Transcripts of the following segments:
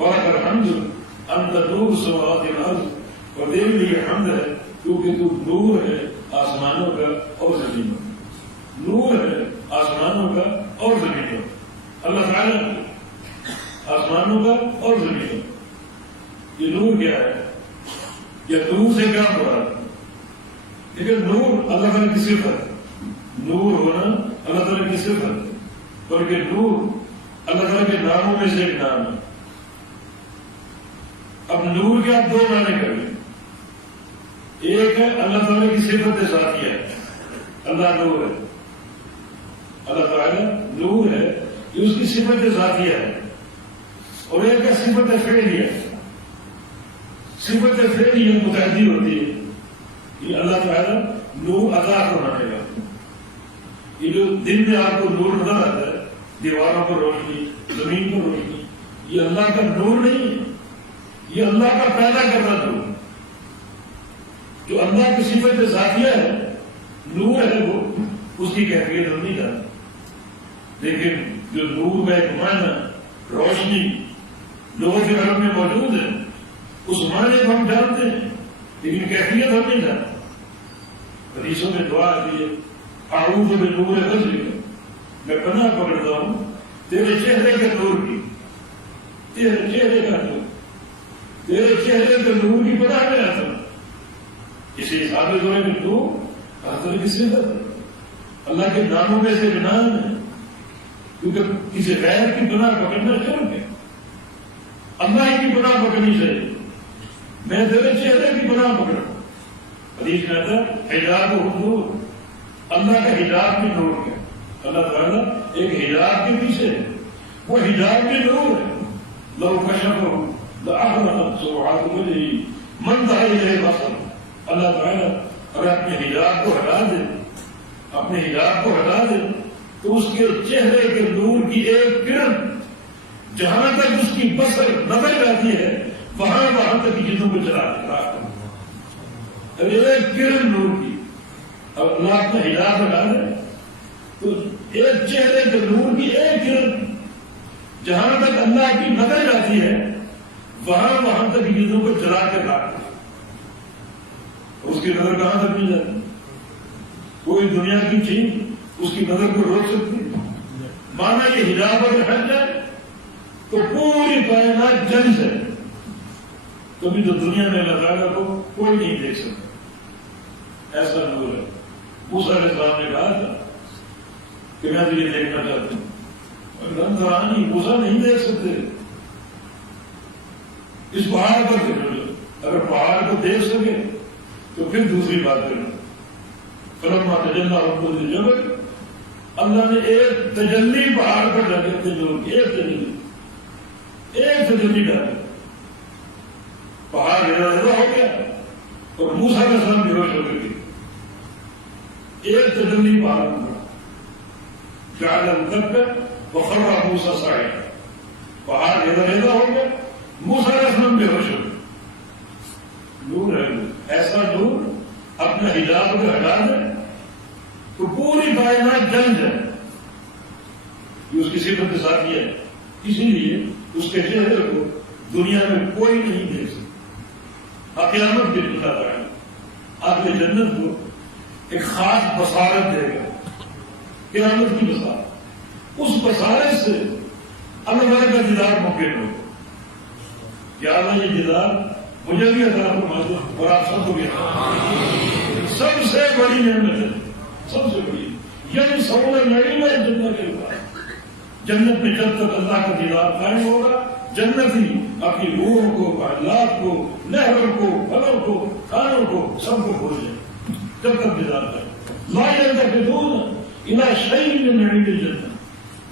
وَلَكَ الْحَمْدُ أَنْتَ نُورُ السَّمَاوَاتِ وَالْأَرْضِ، اور تیرے لیے حمد ہے کیونکہ تو نور ہے آسمانوں کا اور زمینوں کا، نور ہے آسمانوں کا اور زمینوں کا، اللہ تعالیٰ آسمانوں کا اور زمینوں کا۔ یہ نور کیا ہے؟ یہ نور سے کیا مراد ہے؟ لیکن نور اللہ تعالیٰ کی صفت ہے، نور ہونا اللہ تعالیٰ کی صفت ہے، بلکہ نور اللہ تعالیٰ کے ناموں میں سے ایک نام ہے۔ اب نور کے آپ دو معنی کریں، ایک ہے اللہ تعالیٰ کی صفت ذاتیہ، اللہ نور ہے، اللہ تعالیٰ نور ہے، یہ اس کی صفت ذاتیہ ہے، اور ایک ہے صفت فعلیہ۔ صفت فعلیہ متعدی ہوتی ہے، یہ اللہ تعالیٰ نور عطا فرمانے گا۔ یہ جو دن میں آپ کو نور نظر آتا ہے، دیواروں پر روشنی، زمین پر روشنی، یہ اللہ کا نور نہیں ہے، یہ اللہ کا پیدا کرنا نور ہے۔ جو اللہ کی صفت ذاتیہ ہے، نور ہے، وہ اس کی کیفیت ہم نہیں جانتے، لیکن جو نور کا ایک معنی روشنی لوگوں کے گھر میں موجود ہے، اس معنی کو ہم جانتے ہیں، لیکن کیفیت ہم نہیں جانتے۔ حدیثوں میں دعا آتی ہے، اعوذ بنور وجهک، میں پناہ پکڑتا ہوں تیرے چہرے کے نور کی، تیرے چہرے کا نور، تیرے چہرے کے نور کی پناہ میں آتا ہوں۔ اسی حساب سے میں نور ہر طرح کی صفت ہے، اللہ کے ناموں میں سے ایک نام ہے، کیونکہ کسی غیر کی پناہ پکڑنا شرک ہے، اللہ کی پناہ پکڑنی چاہیے۔ میں تیرے چہرے کی پناہ پکڑا، حدیث میں آتا ہے حجاب و نور، اللہ کا حجاب بھی نور ہے، اللہ تعالیٰ ایک حجاب کے پیچھے ہے، وہ حجاب بھی نور ہے۔ لو کشفہ لأحرقت سبحات وجهه من دعا الیہ بصر، اللہ تعالیٰ اگر اپنے حجاب کو ہٹا دے، اپنے حجاب کو ہٹا دے تو اس کے چہرے کے نور کی ایک کرن جہاں تک اس کی بصر نظر جاتی ہے وہاں تک کی چیزوں کو چلا دیتا، ایک کرن نور کی۔ اب اللہ اپنا حجاب ہٹا دے تو ایک چہرے کے نور کی ایک کرن جہاں تک اللہ کی نظر جاتی ہے وہاں تک کی چیزوں کو چلا کے رکھتا، اس کی نظر کہاں تک نہیں جاتی؟ کوئی دنیا کی چیز اس کی نظر کو روک سکتی؟ مانا یہ حجاب اگر ہٹ جائے تو پوری کائنات جل جائے، کبھی تو دنیا میں اللہ تعالیٰ کو کوئی نہیں دیکھ سکتا، ایسا نور ہے۔ موسیٰ علیہ السلام نے کہا تھا کہ میں تجھے دیکھنا چاہتا ہوں، رنگ موسیٰ نہیں دیکھ سکتے، اس پہاڑ پر چلو، اگر پہاڑ کو دیکھ سکے تو پھر دوسری بات کرنا۔ فلما تجلی ربہ للجبل، اللہ نے ایک تجلی پہاڑ پر ڈالے، ایک تجلی ڈالی، پہاڑ ریزا ہو گیا اور موسیٰ کا سر بے ہوش ہو گئی۔ ایک تجلی پہاڑ پر جعل الدک وخر موسیٰ صاعقا، پہاڑ ریزا ہو گیا، موسیٰ کا سر بے ہوش ہو گیا۔ نور ہے، ایسا نور اپنا حجاب کو ہٹا دے تو پوری کائنات جل جائے، یہ اس کی صفت ذاتیہ ہے، اسی لیے اس کے چہرے کو دنیا میں کوئی نہیں دیکھ سکتا۔ قیامت کے دن آپ نے جنت کو ایک خاص بصارت دے گا، قیامت کی بصارت، اس بصارت سے اللہ تعالیٰ کا دیدار ممکن ہوگا۔ یا اللہ یہ دیدار مجھے بھی عطا فرما دو اور آپ سب کو بھی عطا، سب سے بڑی نعمت ہے، سب سے بڑی یعنی سوال نہیں ہے جنت کے بعد۔ جنت میں جب تک اللہ کا دیدار قائم ہوگا، جنت ہی اپنی روح کو، کائنات کو، نہروں کو، پھلوں کو، کھانوں کو، سب کو کھول جائے جب تک دیدار ہے۔ لا يلتفتون الى شيء من نعيم الجنة،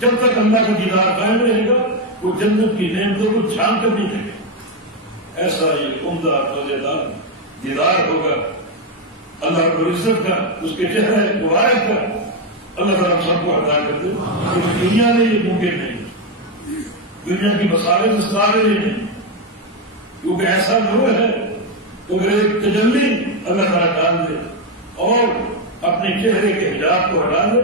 جب تک اللہ کا دیدار قائم رہے گا وہ جنت کی نعمتوں کو چھان کر نہیں دے گا۔ ایسا یہ عمدہ مزیدار دیدار ہوگا اللہ رب العزت کا، اس کے چہرے مبارک کا، اللہ تعالیٰ سب کو عطا کر دے۔ دنیا میں یہ ممکن نہیں، دنیا کی مسائل اس قابل نہیں، کیونکہ ایسا نور ہے تو اگر ایک تجلی اللہ تعالیٰ ڈال دے اور اپنے چہرے کے حجاب کو ہٹا دے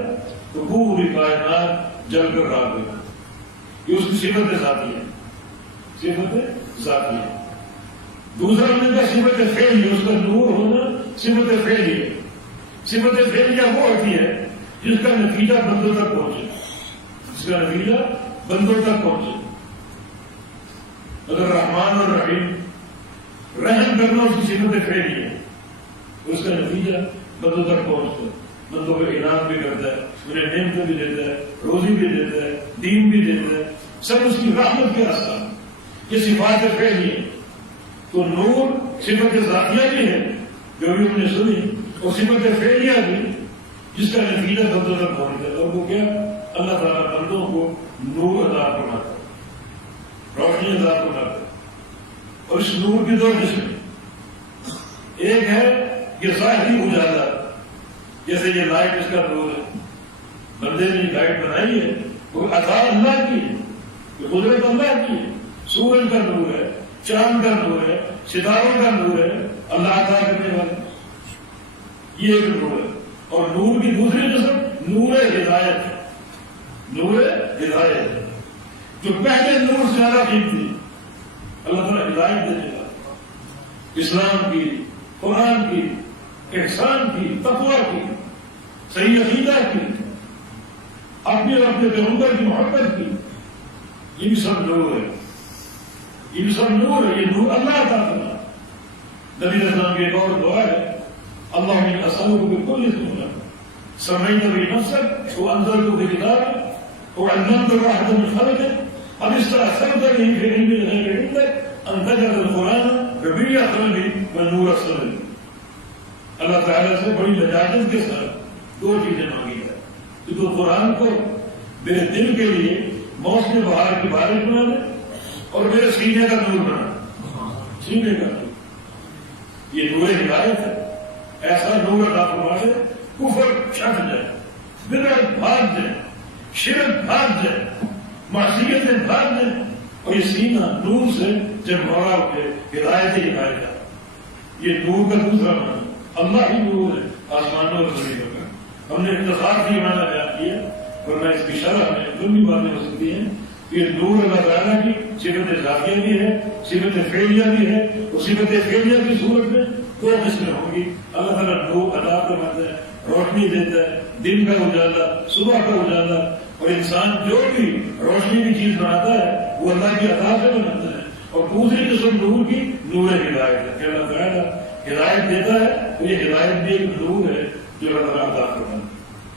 تو پوری کائنات جل کر راک دے گا۔ یہ اس کی صفت ذاتی ہے۔ صفت ذاتی ہے. دوسرا ہم نے کہا صفت فعلی، اس کا نور ہونا صفت فعلی ہے. صفت فعلیہ وہ ہوتی ہے جس کا نتیجہ بندوں تک پہنچے، جس کا نتیجہ بندوں تک پہنچے. اگر رحمان اور رحیم، رحم کرنا اس کی صفت فعلی ہے، اس کا نتیجہ بندوں تک پہنچتا ہے، بندوں کو انعام بھی کرتا ہے، انہیں نعمت بھی دیتا ہے، روزی بھی دیتا ہے، دین بھی دیتا ہے، سب اس کی رحمت کے راستہ. یہ صفات فعلی ہے. تو نور صفت ذاتیہ بھی ہے جو بھی ہم نے سنی، اور صفت فعلیہ بھی جس کا نتیجہ بندوں تک پہنچتا ہے. اور وہ کیا؟ اللہ تعالیٰ بندوں کو نور عطا فرماتا ہے، روشنی عطا فرماتا ہے. اور اس نور کی دو قسمیں، ایک ہے یہ ظاہری اجالا، جیسے یہ لائٹ اس کا نور ہے، بندے نے لائٹ بنائی ہے، وہ عطا اللہ کی ہے، یہ قدرت اللہ کی ہے. سورج کا نور ہے، چاند کا نور ہے، ستاروں کا نور ہے، اللہ عطا کرنے والا، یہ ایک نور ہے. اور نور کی دوسری قسم نور ہدایت ہے. نور ہدایت جو پہلے نور سے زیادہ قیمتی، اللہ تعالیٰ ہدایت دے گا، اسلام کی، قرآن کی، احسان کی، تقویٰ کی، صحیح عقیدہ کی، اپنے اور اپنے پیغمبر کی محبت کی. یہ بھی سب نور ہے، یہ بھی سب نور ہے. یہ نور اللہ عطا کرنا. نبی علیہ السلام کی ایک اور دعا ہے، اللہم انی اسألک بکل اسم سميت به نفسك وأنزلته في كتابك وعلمته أحدا من خلقك أم استأثرت به في علم الغيب عندك أن تجعل القرآن ربيع قلبي ونور صدري. اللہ تعالیٰ سے بڑی لجاجت کے ساتھ دو چیزیں مانگی ہے کہ تو قرآن کو میرے دل کے لیے موسم بہار کی بارش بنا دے اور میرے سینے کا نور بنا، سینے کا نور. یہ نور ہدایت ہے. ایسا نور عطا فرما دے کفر چھٹ جائے، بدعت بھاگ جائے، شرک بھاگ جائے، معصیتیں بھاگ جائیں، اور یہ سینہ نور سے جب بھرا اٹھے ہدایت ہی ہدایت ہے. یہ نور کا دوسرا معنی اللہ ہی نور ہے آسمانوں اور زمینوں کا. ہم نے اختصار کی معنی بیان کیا، ورنہ اس کی شرح میں لمبی باتیں ہو سکتی ہیں. یہ نور اللہ تعالیٰ کی صفت ذاتیہ بھی ہے، صفت فعلیہ بھی ہے. اور صفت فعلیہ کی صورت میں دو قسمیں ہوں گی. اللہ تعالیٰ نور عطا فرماتا ہے، روشنی دیتا ہے، دن کا اجالا، صبح کا اجالا. اور انسان جو بھی روشنی کی چیز بناتا ہے وہ اللہ کی عطا سے بناتا ہے. اور دوسری قسم نور کی نور ہدایت ہے کہ اللہ تعالیٰ ہدایت دیتا ہے، تو یہ ہدایت بھی ایک نور ہے جو اللہ تعالیٰ عطا فرماتا ہے.